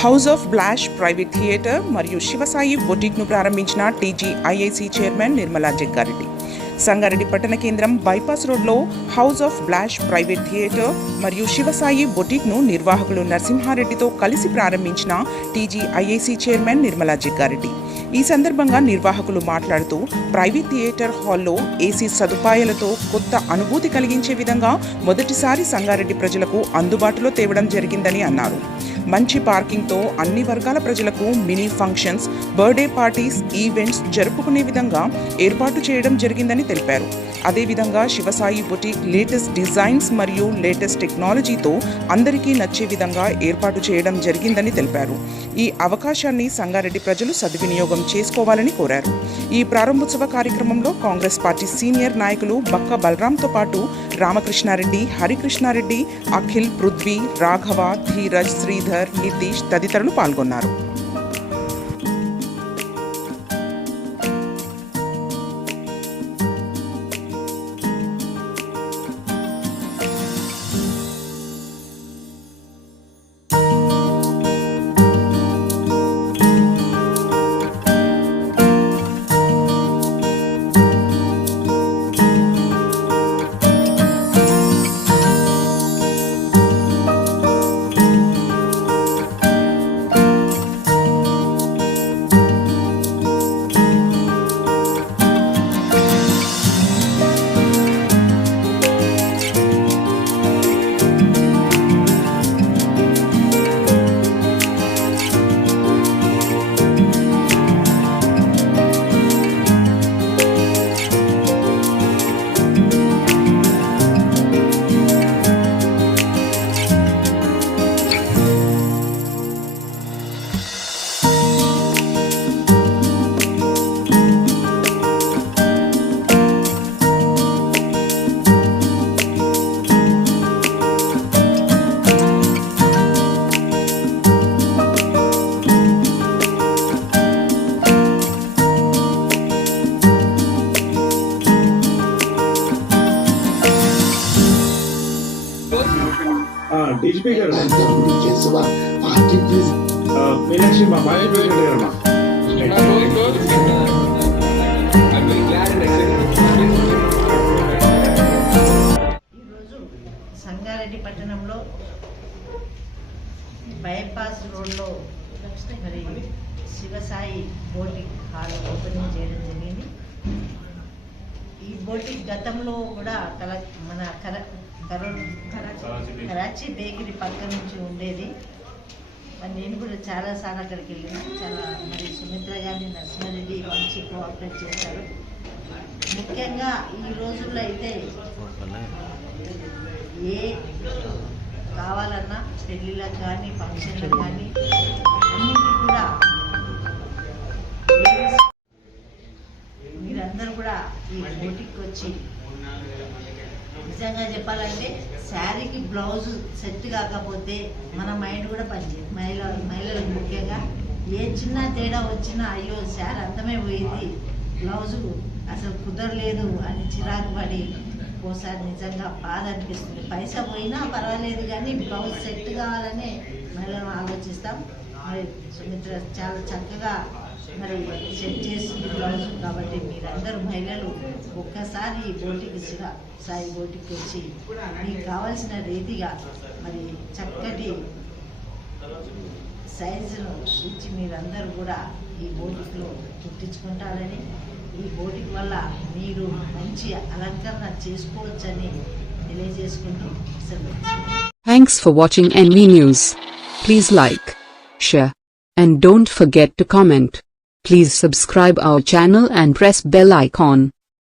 House of బ్లాష్ private theatre మరియు శివసాయి బొటిక్ను ప్రారంభించిన TGIIC chairman Nirmala Jaggareddy. Sangareddy పట్టణ కేంద్రం బైపాస్ రోడ్లో హౌస్ ఆఫ్ బ్లాష్ ప్రైవేట్ థియేటర్ మరియు శివసాయి బొటిక్ను నిర్వాహకులు నరసింహారెడ్డితో కలిసి ప్రారంభించిన టీజీఐఐసీ చైర్మన్ నిర్మలా జగ్గారెడ్డి. ఈ సందర్భంగా నిర్వాహకులు మాట్లాడుతూ ప్రైవేట్ థియేటర్ హాల్లో ఏసీ సదుపాయాలతో కొత్త అనుభూతి కలిగించే విధంగా మొదటిసారి సంగారెడ్డి ప్రజలకు అందుబాటులో తేవడం జరిగిందని అన్నారు. మంచి పార్కింగ్తో అన్ని వర్గాల ప్రజలకు mini functions, birthday parties, events జరుపుకునే విధంగా ఏర్పాటు చేయడం జరిగిందని తెలిపారు. అదేవిధంగా శివసాయి బొటిక్ లేటెస్ట్ డిజైన్స్ మరియు లేటెస్ట్ టెక్నాలజీతో అందరికీ నచ్చే విధంగా ఏర్పాటు చేయడం జరిగిందని తెలిపారు. ఈ అవకాశాన్ని సంగారెడ్డి ప్రజలు సద్వినియోగం చేసుకోవాలని కోరారు. ఈ ప్రారంభోత్సవ కార్యక్రమంలో కాంగ్రెస్ పార్టీ సీనియర్ నాయకులు బక్క బలరాంతో పాటు రామకృష్ణారెడ్డి, హరికృష్ణారెడ్డి, అఖిల్, పృథ్వీ, రాఘవ, ధీరజ్, శ్రీధర్, నితీష్ తదితరులు పాల్గొన్నారు. డీజీపీ గారు మీనాక్షి మా బాధ్యత లేరమ్మా. ఈరోజు సంగారెడ్డి పట్టణంలో బైపాస్ రోడ్లో మరి శివసాయి బోటిక్ హాల్ ఓపెనింగ్ చేయడం జరిగింది. ఈ బోటిక్ గతంలో కూడా మన కరాచీ బేకరీ పక్క నుంచి ఉండేది. మరి నేను కూడా చాలాసార్లు అక్కడికి వెళ్ళాను. చాలా మరి సుమిత్ర గారిని, నరసింహారెడ్డి మంచి కోఆపరేట్ చేశారు. ముఖ్యంగా ఈ రోజుల్లో అయితే ఏ కావాలన్నా పెళ్ళిళ్ళకు కానీ ఫంక్షన్లకు కానీ అన్నింటికి కూడా మీరందరూ కూడా ఈ బోటికి వచ్చి నిజంగా చెప్పాలంటే శారీకి బ్లౌజ్ సెట్ కాకపోతే మన మైండ్ కూడా పనిచేయదు. మహిళలకు ముఖ్యంగా ఏ చిన్న తేడా వచ్చినా అయ్యో శారీ అంతమే పోయింది, బ్లౌజు అసలు కుదరలేదు అని చిరాకు పడి ఒకసారి నిజంగా బాధ అనిపిస్తుంది. పైసా పోయినా పర్వాలేదు కానీ బ్లౌజ్ సెట్ కావాలని మహిళలను ఆలోచిస్తాం. మరి సుమిత్ర చాలా చక్కగా మరి సెట్ చేస్తుంది బ్లౌజ్. కాబట్టి మీరందరూ మహిళలు ఒక్కసారి ఈ బోటికి సాయి బోటికి వచ్చి మీకు కావాల్సిన రీతిగా మరి చక్కటి సైజును ఇచ్చి మీరందరూ కూడా ఈ బోటిక్లో కుట్టించుకుంటారని, ఈ బోటిక్ వల్ల మీరు మంచి అలంకరణ చేసుకోవచ్చని తెలియజేసుకుంటూ సెలవు. Thanks for watching NV News. Please like, share, and don't forget to comment. Please subscribe our channel and press bell icon.